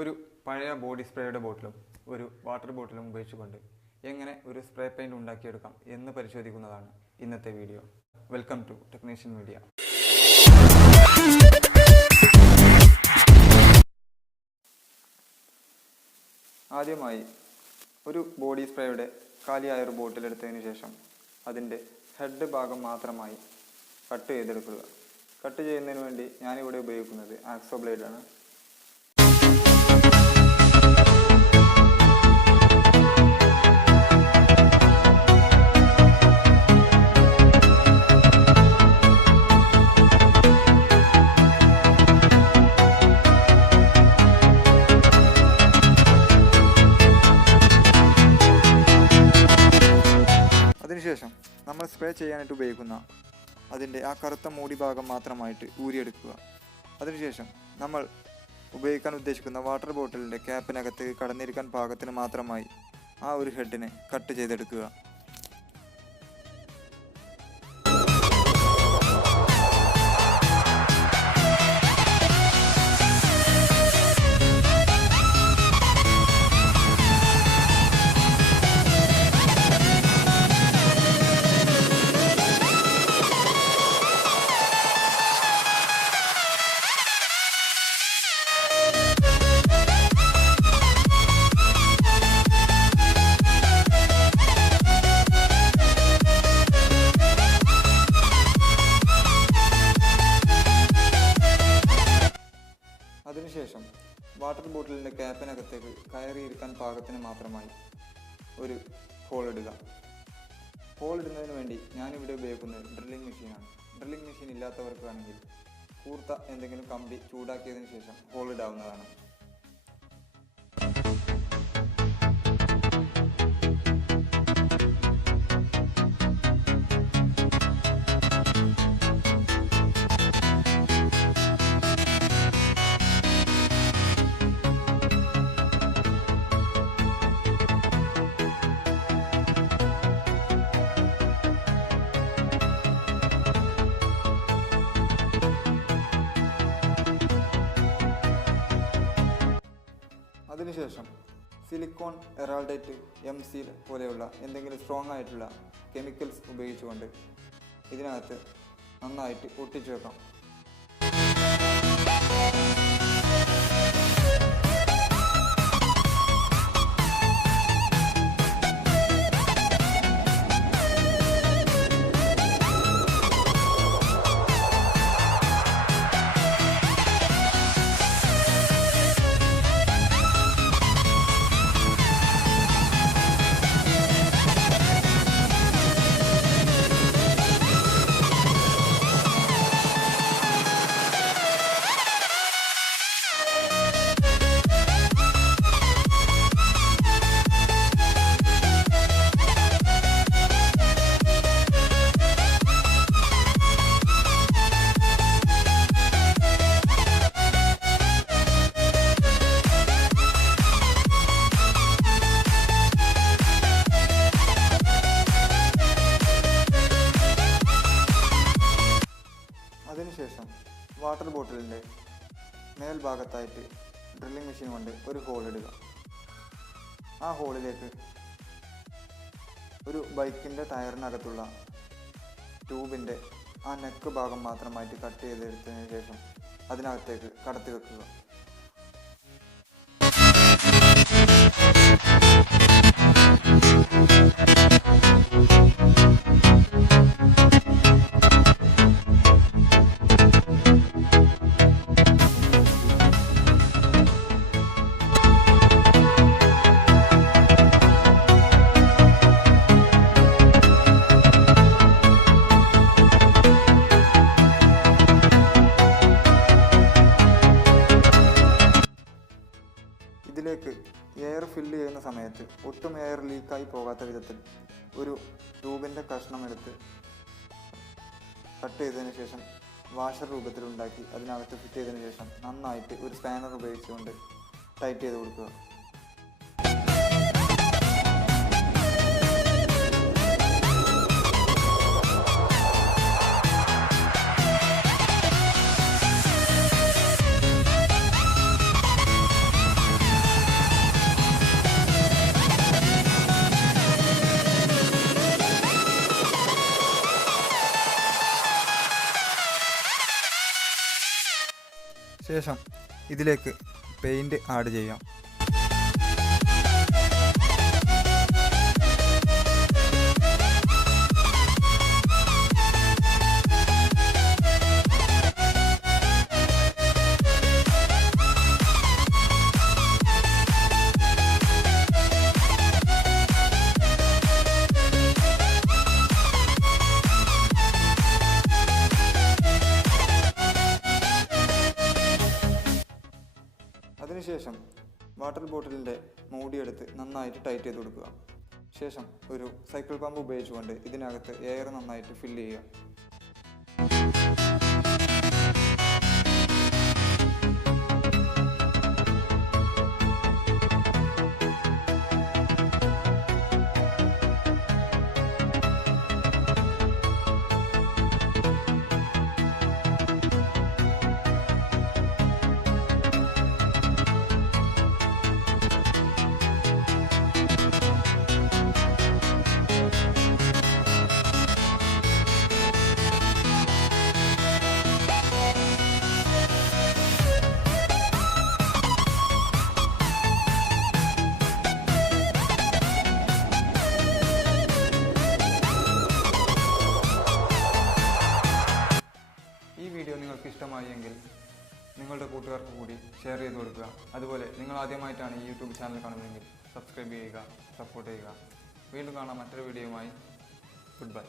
ഒരു പഴയ ബോഡി സ്പ്രേയുടെ ബോട്ടിലും ഒരു വാട്ടർ ബോട്ടിലും ഉപയോഗിച്ചുകൊണ്ട് എങ്ങനെ ഒരു സ്പ്രേ പെയിൻറ് ഉണ്ടാക്കിയെടുക്കാം എന്ന് പരിശോധിക്കുന്നതാണ് ഇന്നത്തെ video. Welcome to technician media. ആദ്യമായി ഒരു ബോഡി സ്പ്രേയുടെ കാലിയായ ഒരു ബോട്ടിൽ എടുത്തതിന് ശേഷം അതിൻ്റെ ഹെഡ് ഭാഗം മാത്രമായി കട്ട് ചെയ്തെടുക്കുക. കട്ട് ചെയ്യുന്നതിന് വേണ്ടി ഞാനിവിടെ ഉപയോഗിക്കുന്നത് ആക്സോ ബ്ലേഡാണ്. അതിനുശേഷം നമ്മൾ സ്പ്രേ ചെയ്യാനായിട്ട് ഉപയോഗിക്കുന്ന അതിൻ്റെ ആ കറുത്ത മൂടി ഭാഗം മാത്രമായിട്ട് ഊരിയെടുക്കുക. അതിനുശേഷം നമ്മൾ ഉപയോഗിക്കാൻ ഉദ്ദേശിക്കുന്ന വാട്ടർ ബോട്ടിലിൻ്റെ ക്യാപ്പിനകത്ത് കടന്നിരിക്കാൻ പാകത്തിന് മാത്രമായി ആ ഒരു ഹെഡിനെ കട്ട് ചെയ്തെടുക്കുക. അതിനുശേഷം വാട്ടർ ബോട്ടിലിൻ്റെ ക്യാപ്പിനകത്തേക്ക് കയറിയിരിക്കാൻ പാകത്തിന് മാത്രമായി ഒരു ഹോൾ ഇടുക. ഹോൾ ഇടുന്നതിന് വേണ്ടി ഞാനിവിടെ ഉപയോഗിക്കുന്നത് ഡ്രില്ലിംഗ് മെഷീനാണ്. ഡ്രില്ലിംഗ് മെഷീൻ ഇല്ലാത്തവർക്കാണെങ്കിൽ കൂർത്ത എന്തെങ്കിലും കമ്പി ചൂടാക്കിയതിന് ശേഷം ഹോൾ ഇടാവുന്നതാണ്. അതിനുശേഷം സിലിക്കോൺ, എറാൾഡേറ്റ്, എംസീൽ പോലെയുള്ള എന്തെങ്കിലും സ്ട്രോങ് ആയിട്ടുള്ള കെമിക്കൽസ് ഉപയോഗിച്ചുകൊണ്ട് ഇതിനകത്ത് നന്നായിട്ട് ഒട്ടിച്ചു വെക്കാം. അതിനുശേഷം വാട്ടർ ബോട്ടിലിൻ്റെ മേൽഭാഗത്തായിട്ട് ഡ്രില്ലിംഗ് മെഷീൻ കൊണ്ട് ഒരു ഹോൾ ഇടുക. ആ ഹോളിലേക്ക് ഒരു ബൈക്കിൻ്റെ ടയറിനകത്തുള്ള ട്യൂബിൻ്റെ ആ നെക്ക് ഭാഗം മാത്രമായിട്ട് കട്ട് ചെയ്തെടുത്തതിന് ശേഷം അതിനകത്തേക്ക് കടത്തി വെക്കുക. ഇതിലേക്ക് എയർ ഫില്ല് ചെയ്യുന്ന സമയത്ത് ഒട്ടും എയർ ലീക്കായി പോകാത്ത വിധത്തിൽ ഒരു ട്യൂബിൻ്റെ കഷ്ണം എടുത്ത് കട്ട് ചെയ്തതിന് ശേഷം വാഷർ രൂപത്തിലുണ്ടാക്കി അതിനകത്ത് ഫിറ്റ് ചെയ്തതിന് ശേഷം നന്നായിട്ട് ഒരു സ്പാനർ ഉപയോഗിച്ചുകൊണ്ട് ടൈറ്റ് ചെയ്ത് കൊടുക്കുക. ശേഷം ഇതിലേക്ക് പെയിൻറ് ആഡ് ചെയ്യാം. അതിനുശേഷം വാട്ടർ ബോട്ടിലിൻ്റെ മൂടിയെടുത്ത് നന്നായിട്ട് ടൈറ്റ് ചെയ്ത് കൊടുക്കുക. ശേഷം ഒരു സൈക്കിൾ പമ്പ് ഉപയോഗിച്ചുകൊണ്ട് ഇതിനകത്ത് എയർ നന്നായിട്ട് ഫില്ല് ചെയ്യുക. ഈ വീഡിയോ നിങ്ങൾക്ക് ഇഷ്ടമായെങ്കിൽ നിങ്ങളുടെ കൂട്ടുകാർക്ക് കൂടി ഷെയർ ചെയ്ത് കൊടുക്കുക. അതുപോലെ നിങ്ങൾ ആദ്യമായിട്ടാണ് ഈ യൂട്യൂബ് ചാനൽ കാണുന്നതെങ്കിൽ സബ്സ്ക്രൈബ് ചെയ്യുക, സപ്പോർട്ട് ചെയ്യുക. വീണ്ടും കാണാം മറ്റൊരു വീഡിയോയുമായി. Good bye.